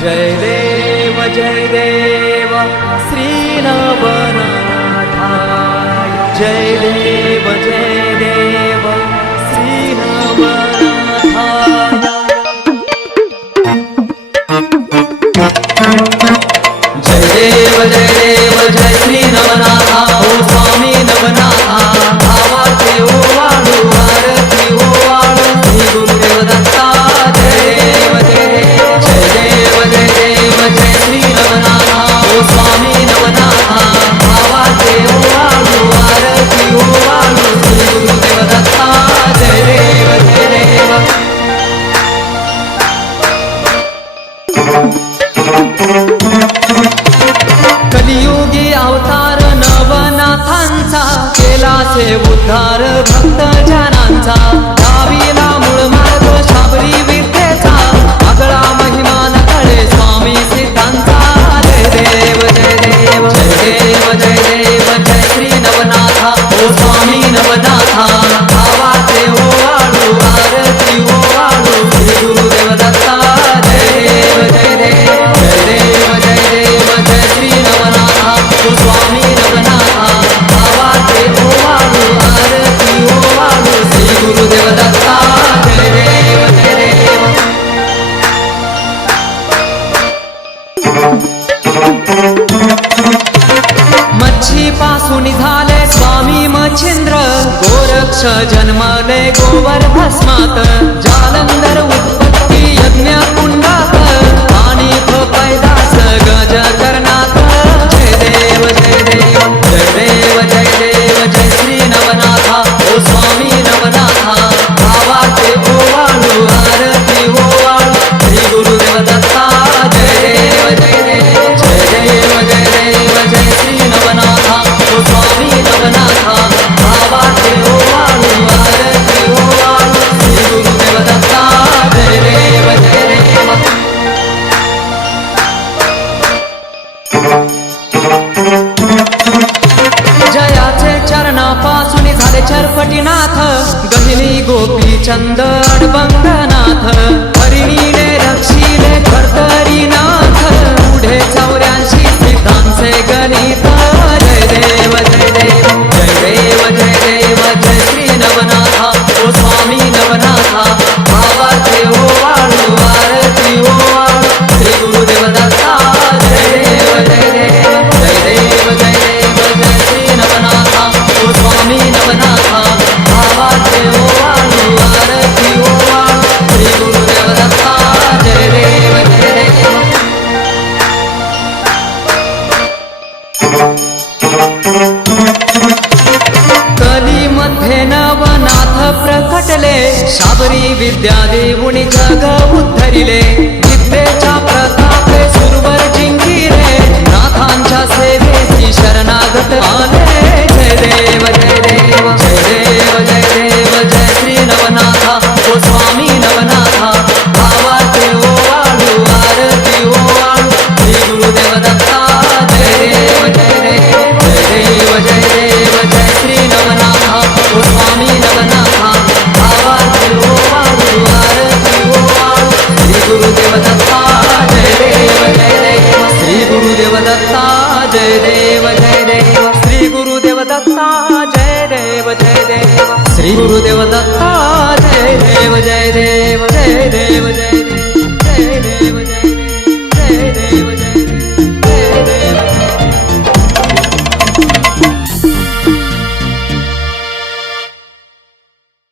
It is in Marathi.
जय देव श्री नवनाथाय। जय देव श्री नवनाथाय। जय देव जय श्री नवनाथा। ओ स्वामी नवनाथा भावाचे ओवाळू आरती ओवाळू श्री गुरुदेव दत्ता। जय देव जय श्री नवनाथा। ओ स्वामी नवनाथा भावाचे ओवाळू आरती ओवाळू श्री गुरुदेव दत्ता। जय देव कलियुगी अवतार नवनाथांचा केलासे उद्धार भक्त जनांचा। डावीला मूळ मार्ग शाबरी विद्येचा आगळा महिमा नकळे स्वामी सिद्धांचा। जय देव जय श्री नवनाथा। ओ स्वामी नवनाथा भावाचे ओवाळू आरती ओवाळू श्री गुरुदेव दत्ता। जय देव जय श्री नवनाथा। ओ स्वामी नवनाथा भावाचे ओवाळू आरती ओवाळू श्री गुरुदेव दत्ता। जय देव मच्छी पासून झाले स्वामी मच्छिंद्र। गोरक्ष जन्मले गोवर भस्मात। जालंधर उत्पत्ती यज्ञ कुंडात आणि पैदास गज करणात। जय देव जय श्री नवनाथा। ओ स्वामी नवनाथा भावाचे ओवाळू आरती ओवाळू श्री गुरुदेव दत्ता। जय देव जय श्री नवनाथा। ओ स्वामी नवनाथा भावाचे ओवाळू आरती ओवाळू श्री गुरुदेव दत्ता। जय देव जयाचे चरणापासून झाले चरपटीनाथ। गहिनी गोपीचंद अडबंगनाथ हरिणीने रक्षिले खरतरीनाथ। पुढे 84 सिद्धांचे गणित। जय देव जय श्री नवनाथा। ओ स्वामी नवनाथा भावाचे ओवाळू आरती ओवाळू श्री गुरुदेव दत्ता। जय देव जय श्री नवनाथा। ओ स्वामी नवनाथा भावाचे ओवाळू आरती ओवाळू श्री गुरुदेव दत्ता। जय देव कलीमध्ये नवनाथ प्रकटले। शाबरी विद्या देऊनी जग उद्धरिले। विद्येच्या प्रतापे सुरवर जिंकिले। नाथांच्या सेवेसी शरणागत आले। जय देव